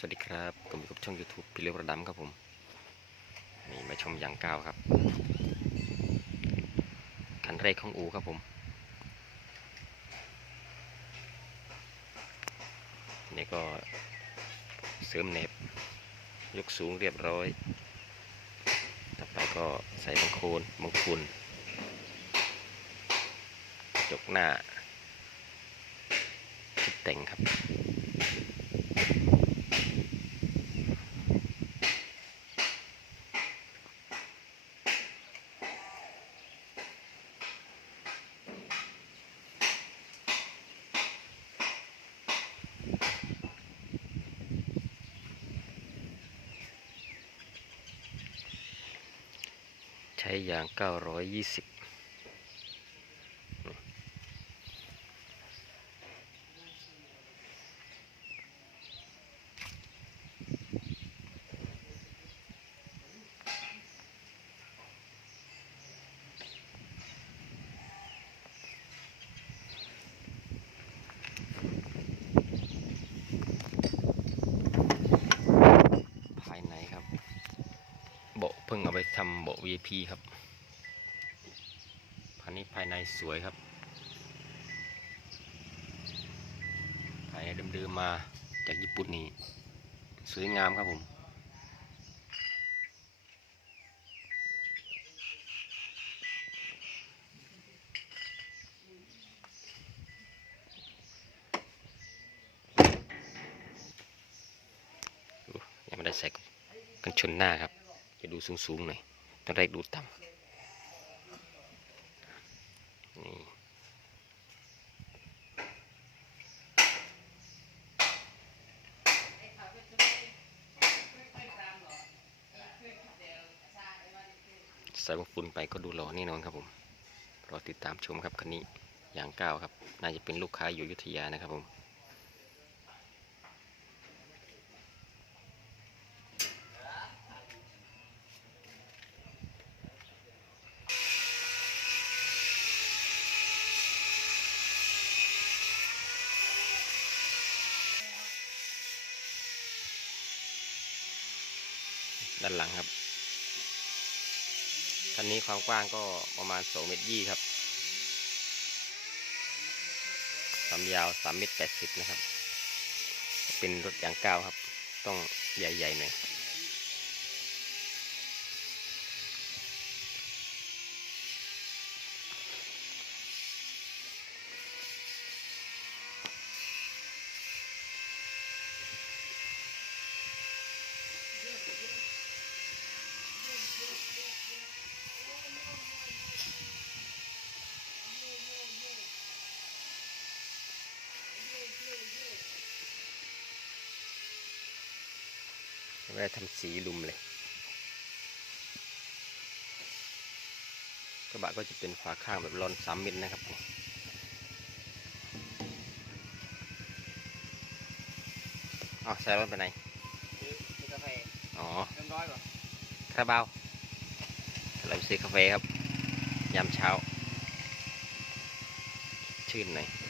สวัสดีครับผมอยู่กับช่อง YouTube พี่เลี้ยวระดำครับผมนี่มาชมอย่างก้าวครับคันแรกของอูครับผมนี่ก็เสริมเน็บยกสูงเรียบร้อย ต่อไปก็ใส่บังโคนมงคุลยกหน้าชุดแต่งครับ ช้ยาง 920 ภายในครับ เบาะเพิ่งเอาไปทำเบาะ VIP ครับพันนี้ภายในสวยครับ ภายในเดิมๆมาจากญี่ปุ่นนี่สวยงามครับผมยังไม่ได้ใส่กันชนหน้าครับ จะดูสูงๆหน่อยตอนแรกดูต่ำนี่ใส่บางฝุ่นไปก็ดูหล่อแน่นอนครับผม รอติดตามชมครับคันนี้อย่างก้าวครับ น่าจะเป็นลูกค้าอยู่ยุธยานะครับผม ด้านหลังครับ คันนี้ความกว้างก็ประมาณ2เมตรยี่ครับ ความยาว3เมตรแปดสิบนะครับ เป็นรถยางก้าวครับ ต้องใหญ่ๆหน่อย ไม่ได้ทำสีลุมเลย กระบะก็จะเป็นฝาข้างแบบรอนสามมิลนะครับอ๋อใส่รถไปไหนซื้อกาแฟอ๋อเต็มร้อยป่ะคาราบาวเราไปซื้อกาแฟครับ ยามเช้า ชื่นหน่อย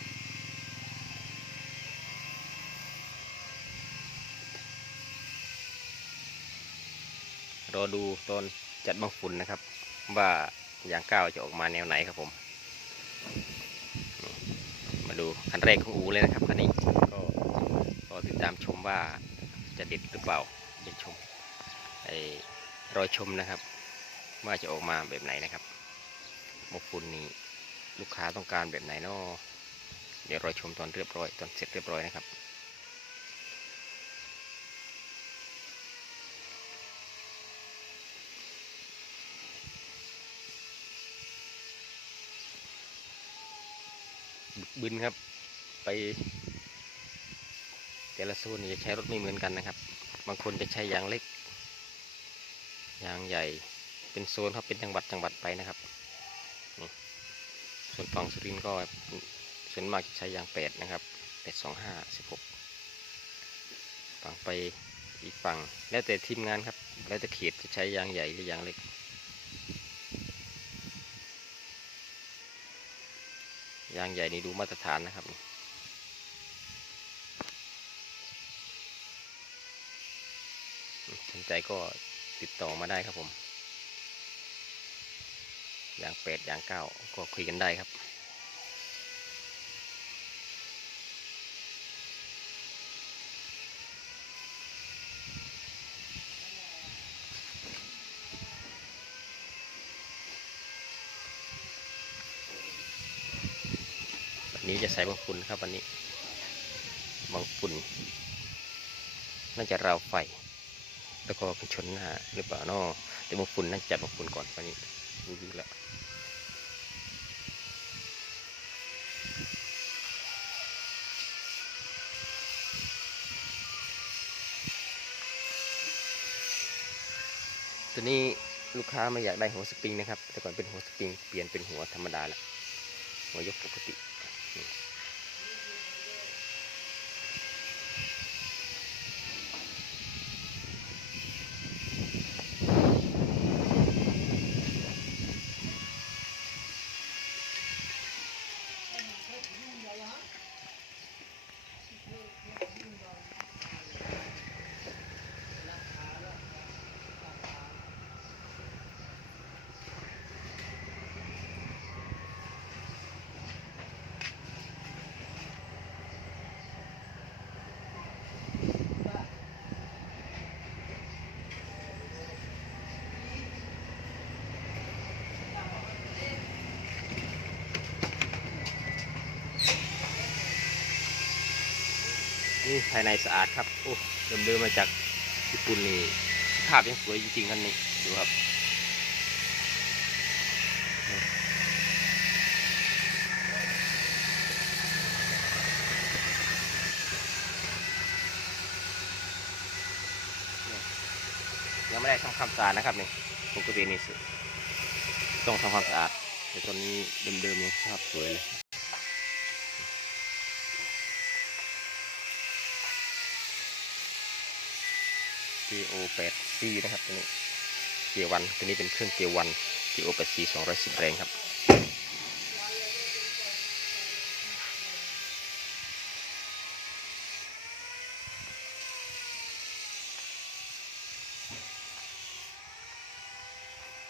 รอดูตอนจัดบังฝุ่นนะครับ ว่ายางก้าวจะออกมาแนวไหนครับผม มาดูคันแรกของอูเลยนะครับคันนี้ก็รอติดตามชมว่าจะเด็ดหรือเปล่าเดี๋ยวชมไอ้รอยชมนะครับ ว่าจะออกมาแบบไหนนะครับหมกฝุ่นนี้ลูกค้าต้องการแบบไหนเนาะเดี๋ยวรอชมตอนเรียบร้อยตอนเสร็จเรียบร้อยนะครับ บึกบึนครับ ไป แต่ละโซนจะใช้รถไม่เหมือนกันนะครับ บางคนจะใช้ยางเล็กยางใหญ่เป็นโซนเขาเป็นจังหวัดจังหวัดไปนะครับส่วนฝั่งสุรินทร์ก็ส่วนมากจะใช้ยางแปดนะครับแปดสองห้าสิบหกฝั่งไปอีกฝั่งแล้วแต่ทีมงานครับ แล้วแต่เขตจะใช้ยางใหญ่หรือยางเล็ก ยางใหญ่นี่ดูมาตรฐานนะครับสนใจก็ติดต่อมาได้ครับผมอย่างแปดอย่างเก้าก็คุยกันได้ครับ นนี้จะใส่บางฝุ่นครับวันนี้บางฝุ่นน่าจะราวไฟแล้วก็เป็นชนหน้าหรือเปล่านาะแต่บางฝุ่นน่าจะจัดบางฝุ่นก่อนวันนี้รู้อยู่แล้วตัวนี้ลูกค้าไม่อยากได้หัวสปริงนะครับ แต่ก่อนเป็นหัวสปริงเปลี่ยนเป็นหัวธรรมดาล้วหัวยกปกติ นี่ ภายในสะอาดครับโอ้เดิมๆมมาจากญี่ปุ่นนี่ภาพยังสวยจริงๆครับนี่ดูครับยังไม่ได้ทำความสะอาดนะครับนี่ปกตินี่ต้องทำความสะอาดแต่ตอนนี้เดิมๆยังสภาพสวยเลย GO 8 C นะครับตัวนี้เกียร์วันตัวนี้เป็นเครื่องเกียร์วัน GO 8 C 210 แรงครับ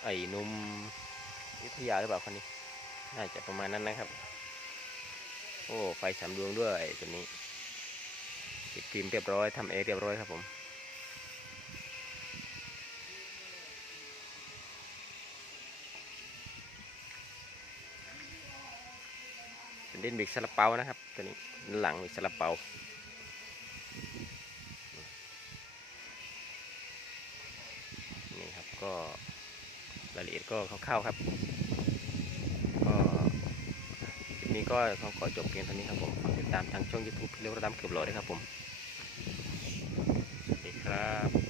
ไอ้หนุ่มอยุธยาหรือเปล่าคนนี้ น่าจะประมาณนั้นนะครับ โอ้ ไฟสามดวงด้วยตัวนี้ติดฟิล์มเรียบร้อยทำเอเรียบร้อยครับผม เป็นเด่นบิกซาลาเปานะครับ ตัวนี้หลังบิกซาลาเปานี่ครับก็รายละเอียดก็คร่าวๆครับ ก็คลิปนี้ก็ขอขอจบเพียงเท่านี้ครับผมฝากติดตามทางช่อง YouTube พี่เล็กระดำเกือบร้อยด้วยครับผมสวัสดีครับ